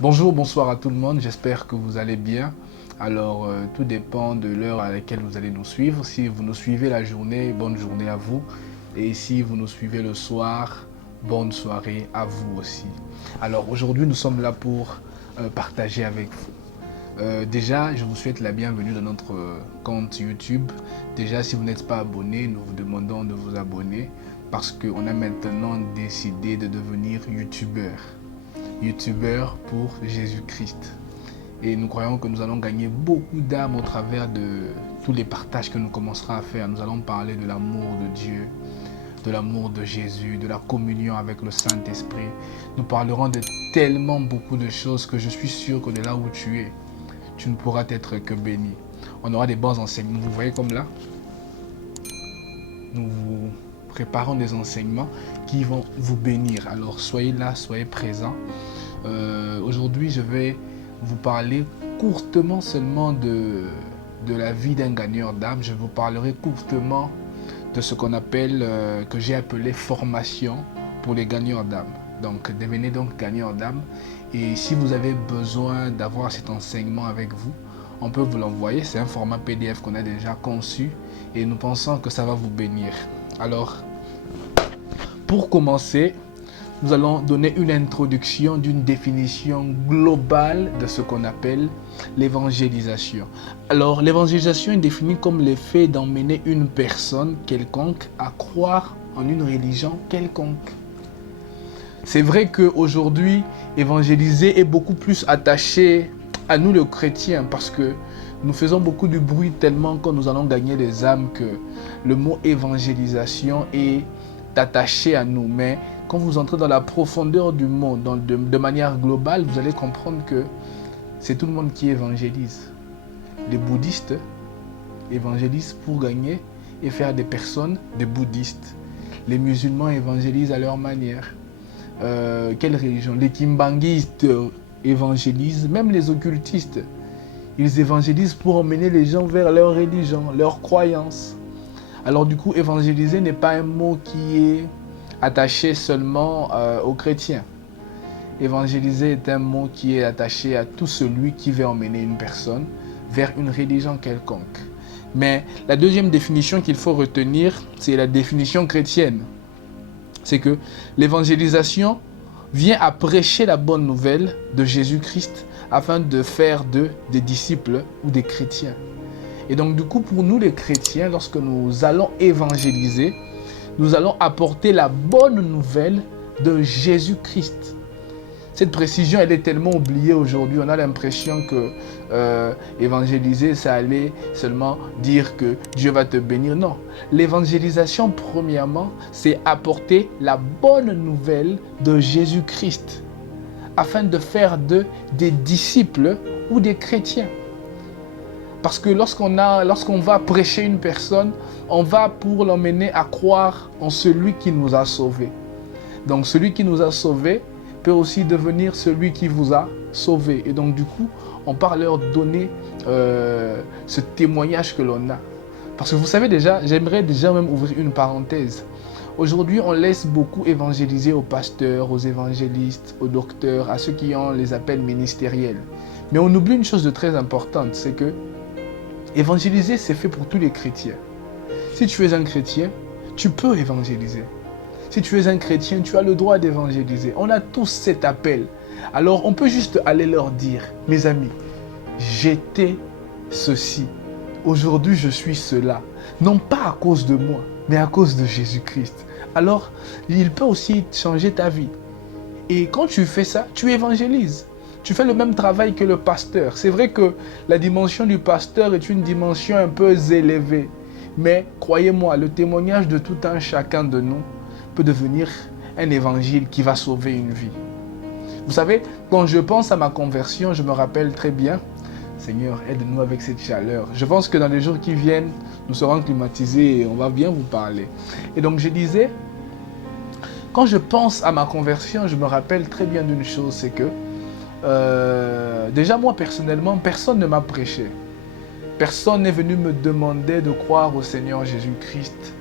Bonjour, bonsoir à tout le monde, j'espère que vous allez bien. Alors, tout dépend de l'heure à laquelle vous allez nous suivre. Si vous nous suivez la journée, bonne journée à vous. Et si vous nous suivez le soir, bonne soirée à vous aussi. Alors, aujourd'hui, nous sommes là pour partager avec vous. Déjà, je vous souhaite la bienvenue dans notre compte YouTube. Déjà, si vous n'êtes pas abonné, nous vous demandons de vous abonner parce qu'on a maintenant décidé de devenir YouTubeur. YouTubeur pour Jésus-Christ. Et nous croyons que nous allons gagner beaucoup d'âmes au travers de tous les partages que nous commencerons à faire. Nous allons parler de l'amour de Dieu, de l'amour de Jésus, de la communion avec le Saint-Esprit. Nous parlerons de tellement beaucoup de choses que je suis sûr que de là où tu ne pourras être que béni. On aura des bons enseignements. Vous voyez comme là, nous vous préparons des enseignements qui vont vous bénir. Alors soyez là, soyez présents. Aujourd'hui, je vais vous parler courtement seulement de la vie d'un gagneur d'âme. Je vous parlerai courtement de ce qu'on appelle, que j'ai appelé formation pour les gagneurs d'âme. Donc, devenez donc gagneur d'âme. Et si vous avez besoin d'avoir cet enseignement avec vous, on peut vous l'envoyer. C'est un format PDF qu'on a déjà conçu et nous pensons que ça va vous bénir. Alors, pour commencer, nous allons donner une introduction d'une définition globale de ce qu'on appelle l'évangélisation. Alors, l'évangélisation est définie comme l'effet d'emmener une personne quelconque à croire en une religion quelconque. C'est vrai qu'aujourd'hui, évangéliser est beaucoup plus attaché à nous les chrétiens parce que nous faisons beaucoup de bruit tellement que nous allons gagner des âmes que le mot évangélisation est attaché à nous. Mais quand vous entrez dans la profondeur du monde, de manière globale, vous allez comprendre que c'est tout le monde qui évangélise. Les bouddhistes évangélisent pour gagner et faire des personnes des bouddhistes. Les musulmans évangélisent à leur manière. Quelle religion? Les kimbanguistes évangélisent, même les occultistes. Ils évangélisent pour emmener les gens vers leur religion, leur croyance. Alors du coup, évangéliser n'est pas un mot qui est attaché seulement aux chrétiens. Évangéliser est un mot qui est attaché à tout celui qui veut emmener une personne vers une religion quelconque. Mais la deuxième définition qu'il faut retenir, c'est la définition chrétienne. C'est que l'évangélisation vient à prêcher la bonne nouvelle de Jésus-Christ afin de faire d'eux des disciples ou des chrétiens. Et donc du coup, pour nous les chrétiens, lorsque nous allons évangéliser, nous allons apporter la bonne nouvelle de Jésus-Christ. Cette précision, elle est tellement oubliée aujourd'hui. On a l'impression que évangéliser, ça allait seulement dire que Dieu va te bénir. Non. L'évangélisation, premièrement, c'est apporter la bonne nouvelle de Jésus-Christ afin de faire d'eux des disciples ou des chrétiens. Parce que lorsqu'on va prêcher une personne, on va pour l'emmener à croire en celui qui nous a sauvés. Donc celui qui nous a sauvés peut aussi devenir celui qui vous a sauvé. Et donc du coup, on part leur donner ce témoignage que l'on a. Parce que vous savez déjà, j'aimerais déjà même ouvrir une parenthèse. Aujourd'hui, on laisse beaucoup évangéliser aux pasteurs, aux évangélistes, aux docteurs, à ceux qui ont les appels ministériels. Mais on oublie une chose de très importante, c'est que évangéliser, c'est fait pour tous les chrétiens. Si tu es un chrétien, tu peux évangéliser. Si tu es un chrétien, tu as le droit d'évangéliser. On a tous cet appel. Alors, on peut juste aller leur dire, mes amis, j'étais ceci. Aujourd'hui, je suis cela. Non pas à cause de moi, mais à cause de Jésus-Christ. Alors, il peut aussi changer ta vie. Et quand tu fais ça, tu évangélises. Tu fais le même travail que le pasteur. C'est vrai que la dimension du pasteur est une dimension un peu élevée. Mais croyez-moi, le témoignage de tout un chacun de nous peut devenir un évangile qui va sauver une vie. Vous savez, quand je pense à ma conversion, je me rappelle très bien, Seigneur, aide-nous avec cette chaleur. Je pense que dans les jours qui viennent, nous serons climatisés et on va bien vous parler. Et donc je disais, quand je pense à ma conversion, je me rappelle très bien d'une chose, c'est que déjà moi personnellement, personne ne m'a prêché. Personne n'est venu me demander de croire au Seigneur Jésus-Christ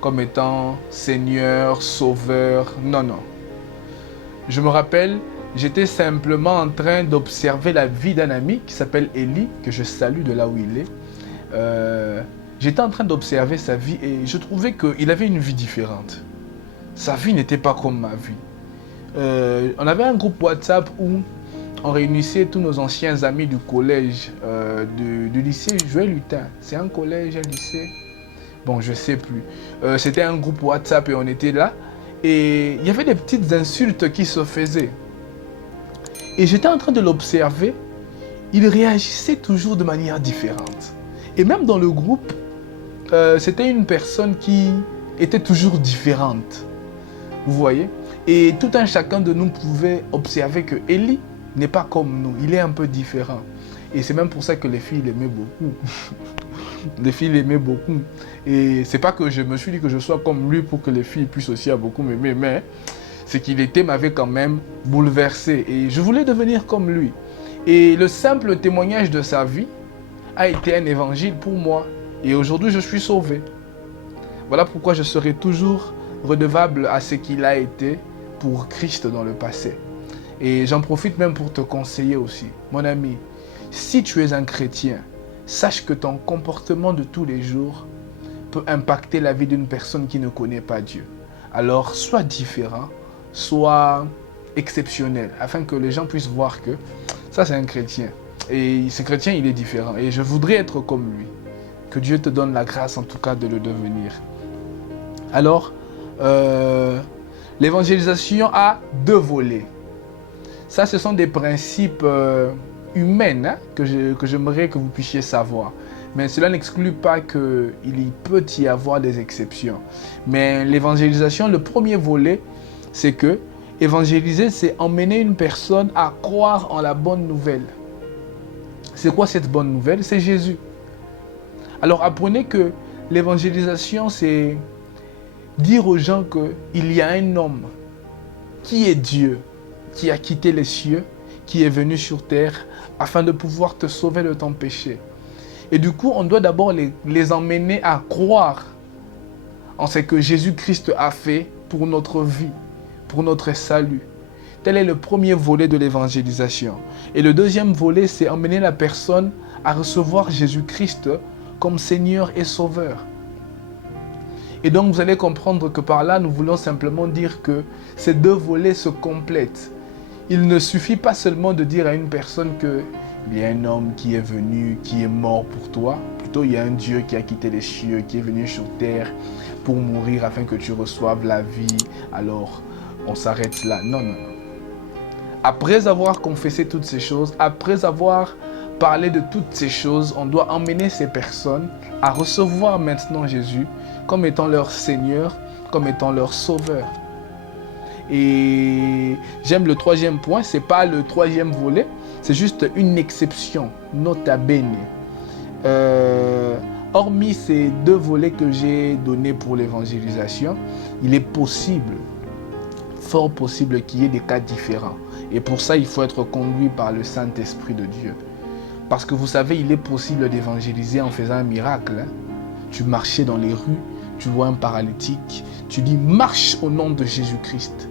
comme étant Seigneur, Sauveur. Non, non. Je me rappelle, j'étais simplement en train d'observer la vie d'un ami qui s'appelle Eli, que je salue de là où il est. J'étais en train d'observer sa vie et je trouvais qu'il avait une vie différente. Sa vie n'était pas comme ma vie. On avait un groupe WhatsApp où on réunissait tous nos anciens amis du collège, du lycée Joël Hutin. C'est un collège, un lycée? Bon, je sais plus. C'était un groupe WhatsApp et on était là. Et il y avait des petites insultes qui se faisaient. Et j'étais en train de l'observer. Il réagissait toujours de manière différente. Et même dans le groupe, c'était une personne qui était toujours différente. Vous voyez? Et tout un chacun de nous pouvait observer que Eli n'est pas comme nous. Il est un peu différent. Et c'est même pour ça que les filles l'aimaient beaucoup. Les filles l'aimaient beaucoup. Et c'est pas que je me suis dit que je sois comme lui pour que les filles puissent aussi beaucoup m'aimer, mais c'est qu'il m'avait quand même bouleversé. Et je voulais devenir comme lui. Et le simple témoignage de sa vie a été un évangile pour moi. Et aujourd'hui, je suis sauvé. Voilà pourquoi je serai toujours redevable à ce qu'il a été pour Christ dans le passé. Et j'en profite même pour te conseiller aussi. Mon ami, si tu es un chrétien, sache que ton comportement de tous les jours peut impacter la vie d'une personne qui ne connaît pas Dieu. Alors, sois différent, sois exceptionnel, afin que les gens puissent voir que ça, c'est un chrétien. Et ce chrétien, il est différent. Et je voudrais être comme lui. Que Dieu te donne la grâce, en tout cas, de le devenir. Alors, l'évangélisation a deux volets. Ça, ce sont des principes humains que j'aimerais que vous puissiez savoir. Mais cela n'exclut pas qu'il peut y avoir des exceptions. Mais l'évangélisation, le premier volet, c'est que évangéliser, c'est emmener une personne à croire en la bonne nouvelle. C'est quoi cette bonne nouvelle? C'est Jésus. Alors apprenez que l'évangélisation, c'est dire aux gens qu'il y a un homme qui est Dieu, qui a quitté les cieux, qui est venu sur terre afin de pouvoir te sauver de ton péché. Et du coup, on doit d'abord les emmener à croire en ce que Jésus-Christ a fait pour notre vie, pour notre salut. Tel est le premier volet de l'évangélisation. Et le deuxième volet, c'est emmener la personne à recevoir Jésus-Christ comme Seigneur et Sauveur. Et donc, vous allez comprendre que par là, nous voulons simplement dire que ces deux volets se complètent. Il ne suffit pas seulement de dire à une personne qu'il y a un homme qui est venu, qui est mort pour toi. Plutôt, il y a un Dieu qui a quitté les cieux, qui est venu sur terre pour mourir afin que tu reçoives la vie. Alors, on s'arrête là. Non, non, non. Après avoir confessé toutes ces choses, après avoir parlé de toutes ces choses, on doit emmener ces personnes à recevoir maintenant Jésus comme étant leur Seigneur, comme étant leur Sauveur. Et j'aime le troisième point, c'est pas le troisième volet, c'est juste une exception, nota bene. Hormis ces deux volets que j'ai donnés pour l'évangélisation, il est possible, fort possible qu'il y ait des cas différents. Et pour ça, il faut être conduit par le Saint-Esprit de Dieu. Parce que vous savez, il est possible d'évangéliser en faisant un miracle. Hein? Tu marchais dans les rues, tu vois un paralytique, tu dis « marche au nom de Jésus-Christ ».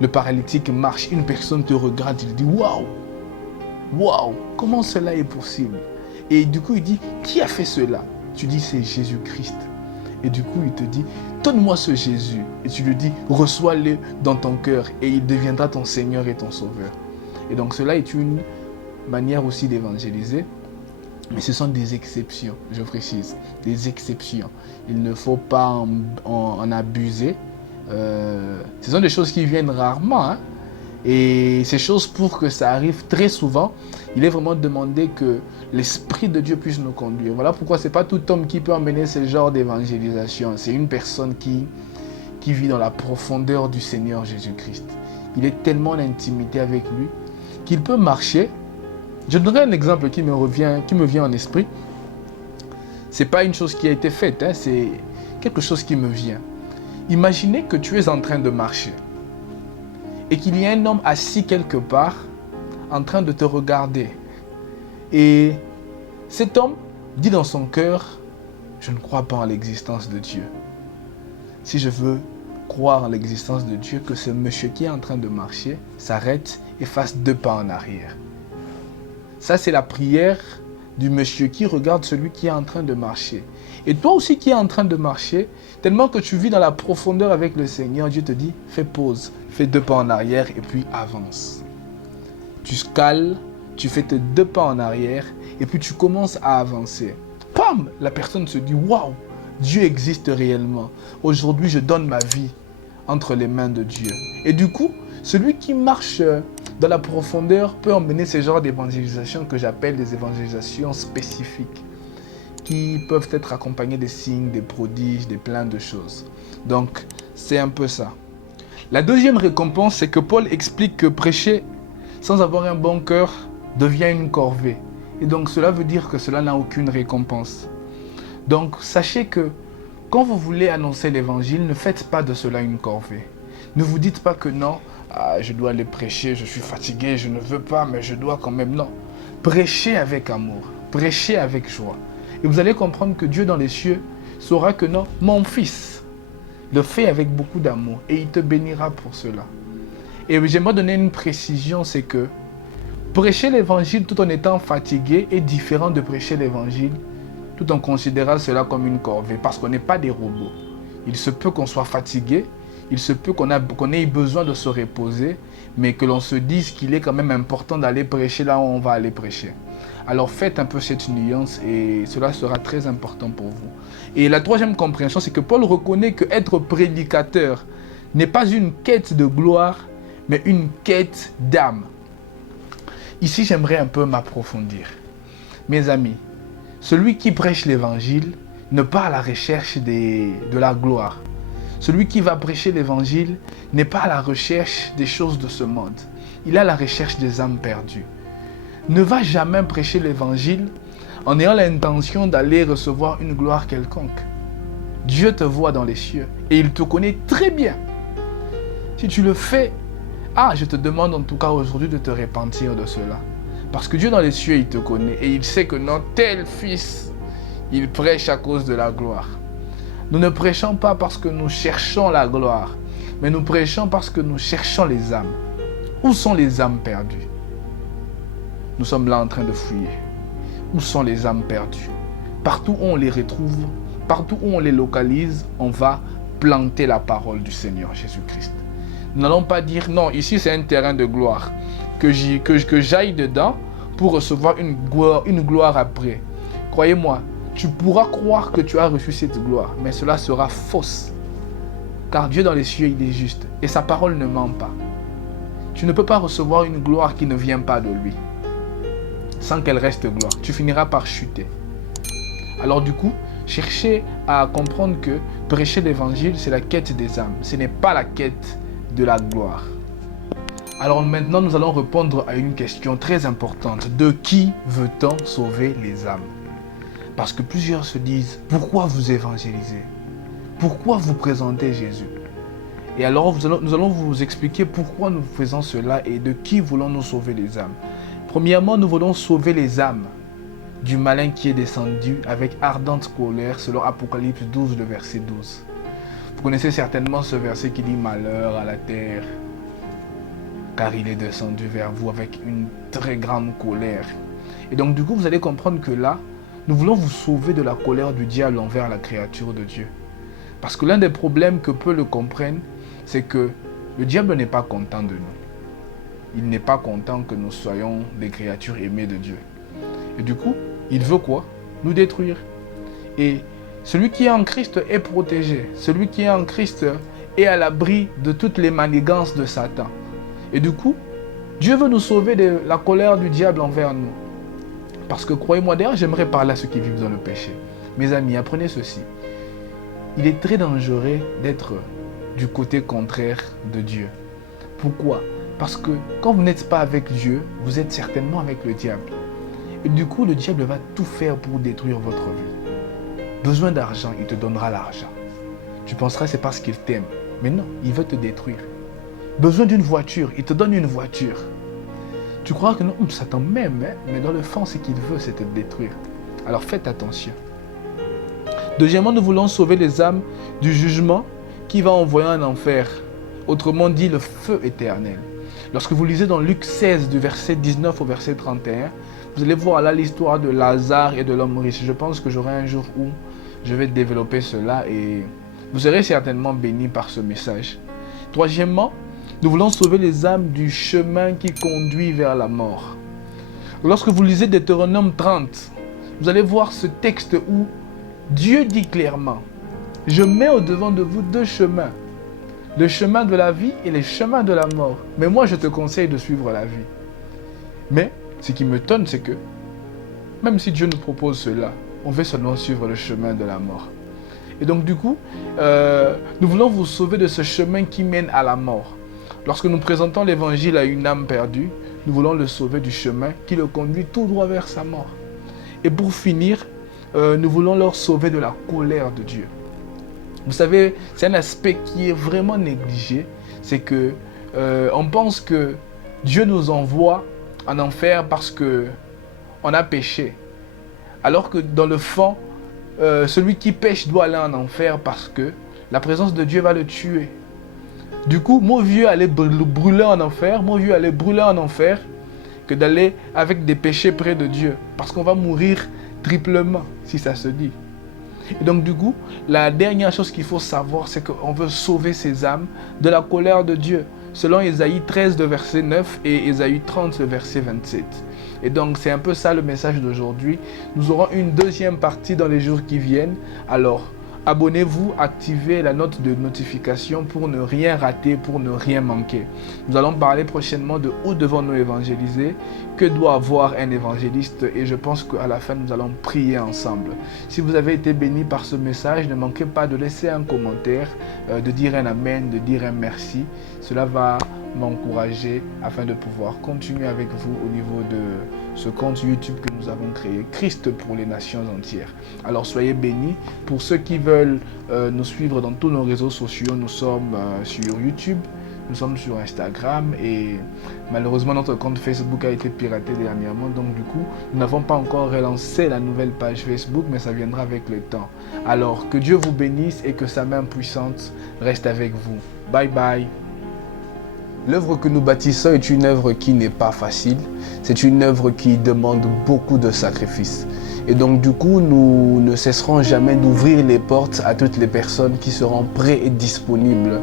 Le paralytique marche, une personne te regarde, il dit « waouh, waouh, comment cela est possible ?» Et du coup, il dit « qui a fait cela ?» Tu dis « c'est Jésus-Christ ». Et du coup, il te dit « donne-moi ce Jésus ». Et tu lui dis « reçois-le dans ton cœur et il deviendra ton Seigneur et ton Sauveur ». Et donc, cela est une manière aussi d'évangéliser. Mais ce sont des exceptions, je précise, des exceptions. Il ne faut pas en abuser. Ce sont des choses qui viennent rarement. Hein? Et ces choses, pour que ça arrive très souvent, il est vraiment demandé que l'Esprit de Dieu puisse nous conduire. Voilà pourquoi ce n'est pas tout homme qui peut emmener ce genre d'évangélisation. C'est une personne qui vit dans la profondeur du Seigneur Jésus-Christ. Il est tellement en intimité avec lui qu'il peut marcher. Je donnerai un exemple qui me vient en esprit. Ce n'est pas une chose qui a été faite, hein, c'est quelque chose qui me vient. Imaginez que tu es en train de marcher et qu'il y a un homme assis quelque part en train de te regarder. Et cet homme dit dans son cœur, je ne crois pas en l'existence de Dieu. Si je veux croire en l'existence de Dieu, que ce monsieur qui est en train de marcher s'arrête et fasse 2 pas en arrière. Ça, c'est la prière du monsieur qui regarde celui qui est en train de marcher. Et toi aussi qui es en train de marcher, tellement que tu vis dans la profondeur avec le Seigneur, Dieu te dit, fais pause, fais 2 pas en arrière et puis avance. Tu scales, tu fais tes 2 pas en arrière et puis tu commences à avancer. Pam! La personne se dit, waouh, Dieu existe réellement. Aujourd'hui, je donne ma vie entre les mains de Dieu. Et du coup, celui qui marche dans la profondeur peut emmener ce genre d'évangélisation que j'appelle des évangélisations spécifiques, qui peuvent être accompagnées des signes, des prodiges, des plein de choses. Donc, c'est un peu ça. La deuxième récompense, c'est que Paul explique que prêcher sans avoir un bon cœur devient une corvée. Et donc, cela veut dire que cela n'a aucune récompense. Donc, sachez que quand vous voulez annoncer l'évangile, ne faites pas de cela une corvée. Ne vous dites pas que non, je dois aller prêcher, je suis fatigué, je ne veux pas, mais je dois quand même. Non. Prêchez avec amour, prêchez avec joie. Et vous allez comprendre que Dieu dans les cieux saura que non, mon fils le fait avec beaucoup d'amour et il te bénira pour cela. Et j'aimerais donner une précision, c'est que prêcher l'évangile tout en étant fatigué est différent de prêcher l'évangile tout en considérant cela comme une corvée, parce qu'on n'est pas des robots. Il se peut qu'on soit fatigué, il se peut qu'on ait besoin de se reposer, mais que l'on se dise qu'il est quand même important d'aller prêcher là où on va aller prêcher. Alors faites un peu cette nuance et cela sera très important pour vous. Et la troisième compréhension, c'est que Paul reconnaît qu'être prédicateur n'est pas une quête de gloire, mais une quête d'âme. Ici, j'aimerais un peu m'approfondir. Mes amis, celui qui prêche l'évangile ne part à la recherche de la gloire. Celui qui va prêcher l'évangile n'est pas à la recherche des choses de ce monde. Il est à la recherche des âmes perdues. Ne va jamais prêcher l'évangile en ayant l'intention d'aller recevoir une gloire quelconque. Dieu te voit dans les cieux et il te connaît très bien. Si tu le fais, je te demande en tout cas aujourd'hui de te repentir de cela. Parce que Dieu dans les cieux, il te connaît et il sait que non, tel fils, il prêche à cause de la gloire. Nous ne prêchons pas parce que nous cherchons la gloire, mais nous prêchons parce que nous cherchons les âmes. Où sont les âmes perdues? Nous sommes là en train de fouiller. Où sont les âmes perdues? Partout où on les retrouve, partout où on les localise, on va planter la parole du Seigneur Jésus-Christ. Nous n'allons pas dire non, ici c'est un terrain de gloire, que j'aille dedans pour recevoir une gloire après. Croyez-moi, tu pourras croire que tu as reçu cette gloire, mais cela sera fausse. Car Dieu dans les cieux, il est juste et sa parole ne ment pas. Tu ne peux pas recevoir une gloire qui ne vient pas de lui, sans qu'elle reste gloire. Tu finiras par chuter. Alors du coup, cherchez à comprendre que prêcher l'évangile, c'est la quête des âmes. Ce n'est pas la quête de la gloire. Alors maintenant, nous allons répondre à une question très importante. De qui veut-on sauver les âmes? Parce que plusieurs se disent, pourquoi vous évangélisez? Pourquoi vous présentez Jésus? Et alors, nous allons vous expliquer pourquoi nous faisons cela et de qui voulons-nous sauver les âmes. Premièrement, nous voulons sauver les âmes du malin qui est descendu avec ardente colère, selon Apocalypse 12, le verset 12. Vous connaissez certainement ce verset qui dit « Malheur à la terre, car il est descendu vers vous avec une très grande colère. » Et donc du coup, vous allez comprendre que là, nous voulons vous sauver de la colère du diable envers la créature de Dieu. Parce que l'un des problèmes que peu le comprennent, c'est que le diable n'est pas content de nous. Il n'est pas content que nous soyons des créatures aimées de Dieu. Et du coup, il veut quoi? Nous détruire. Et celui qui est en Christ est protégé. Celui qui est en Christ est à l'abri de toutes les manigances de Satan. Et du coup, Dieu veut nous sauver de la colère du diable envers nous. Parce que croyez-moi, d'ailleurs, j'aimerais parler à ceux qui vivent dans le péché. Mes amis, apprenez ceci. Il est très dangereux d'être du côté contraire de Dieu. Pourquoi? Parce que quand vous n'êtes pas avec Dieu, vous êtes certainement avec le diable. Et du coup, le diable va tout faire pour détruire votre vie. Besoin d'argent, il te donnera l'argent. Tu penseras que c'est parce qu'il t'aime. Mais non, il veut te détruire. Besoin d'une voiture, il te donne une voiture. Tu crois que non, Satan m'aime, mais dans le fond, ce qu'il veut, c'est te détruire. Alors faites attention. Deuxièmement, nous voulons sauver les âmes du jugement qui va envoyer en enfer. Autrement dit, le feu éternel. Lorsque vous lisez dans Luc 16, du verset 19 au verset 31, vous allez voir là l'histoire de Lazare et de l'homme riche. Je pense que j'aurai un jour où je vais développer cela et vous serez certainement bénis par ce message. Troisièmement, nous voulons sauver les âmes du chemin qui conduit vers la mort. Lorsque vous lisez Deutéronome 30, vous allez voir ce texte où Dieu dit clairement, « Je mets au-devant de vous deux chemins, le chemin de la vie et le chemin de la mort. Mais moi, je te conseille de suivre la vie. » Mais ce qui m'étonne, c'est que même si Dieu nous propose cela, on veut seulement suivre le chemin de la mort. Et donc du coup, nous voulons vous sauver de ce chemin qui mène à la mort. Lorsque nous présentons l'évangile à une âme perdue, nous voulons le sauver du chemin qui le conduit tout droit vers sa mort. Et pour finir, nous voulons leur sauver de la colère de Dieu. Vous savez, c'est un aspect qui est vraiment négligé. C'est que on pense que Dieu nous envoie en enfer parce qu'on a péché. Alors que dans le fond, celui qui pêche doit aller en enfer parce que la présence de Dieu va le tuer. Du coup, mon vieux aller brûler en enfer, que d'aller avec des péchés près de Dieu. Parce qu'on va mourir triplement, si ça se dit. Et donc du coup, la dernière chose qu'il faut savoir, c'est qu'on veut sauver ces âmes de la colère de Dieu. Selon Ésaïe 13, le verset 9 et Ésaïe 30, le verset 27. Et donc c'est un peu ça le message d'aujourd'hui. Nous aurons une deuxième partie dans les jours qui viennent. Alors, abonnez-vous, activez la note de notification pour ne rien rater, pour ne rien manquer. Nous allons parler prochainement de où devons-nous évangéliser, que doit avoir un évangéliste et je pense qu'à la fin nous allons prier ensemble. Si vous avez été béni par ce message, ne manquez pas de laisser un commentaire, de dire un amen, de dire un merci. Cela va m'encourager afin de pouvoir continuer avec vous au niveau de ce compte YouTube que nous avons créé, Christ pour les nations entières. Alors soyez bénis. Pour ceux qui veulent nous suivre dans tous nos réseaux sociaux, nous sommes sur YouTube, nous sommes sur Instagram et malheureusement notre compte Facebook a été piraté dernièrement. Donc du coup, nous n'avons pas encore relancé la nouvelle page Facebook, mais ça viendra avec le temps. Alors que Dieu vous bénisse et que sa main puissante reste avec vous. Bye bye. L'œuvre que nous bâtissons est une œuvre qui n'est pas facile. C'est une œuvre qui demande beaucoup de sacrifices. Et donc du coup, nous ne cesserons jamais d'ouvrir les portes à toutes les personnes qui seront prêtes et disponibles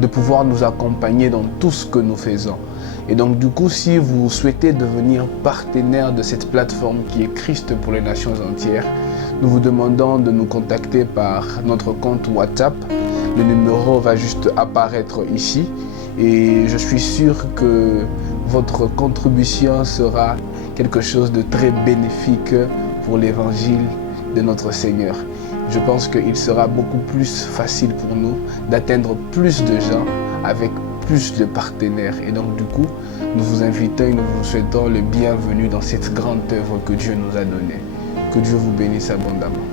de pouvoir nous accompagner dans tout ce que nous faisons. Et donc du coup, si vous souhaitez devenir partenaire de cette plateforme qui est Christ pour les nations entières, nous vous demandons de nous contacter par notre compte WhatsApp. Le numéro va juste apparaître ici. Et je suis sûr que votre contribution sera quelque chose de très bénéfique pour l'évangile de notre Seigneur. Je pense qu'il sera beaucoup plus facile pour nous d'atteindre plus de gens avec plus de partenaires. Et donc du coup, nous vous invitons et nous vous souhaitons le bienvenu dans cette grande œuvre que Dieu nous a donnée. Que Dieu vous bénisse abondamment.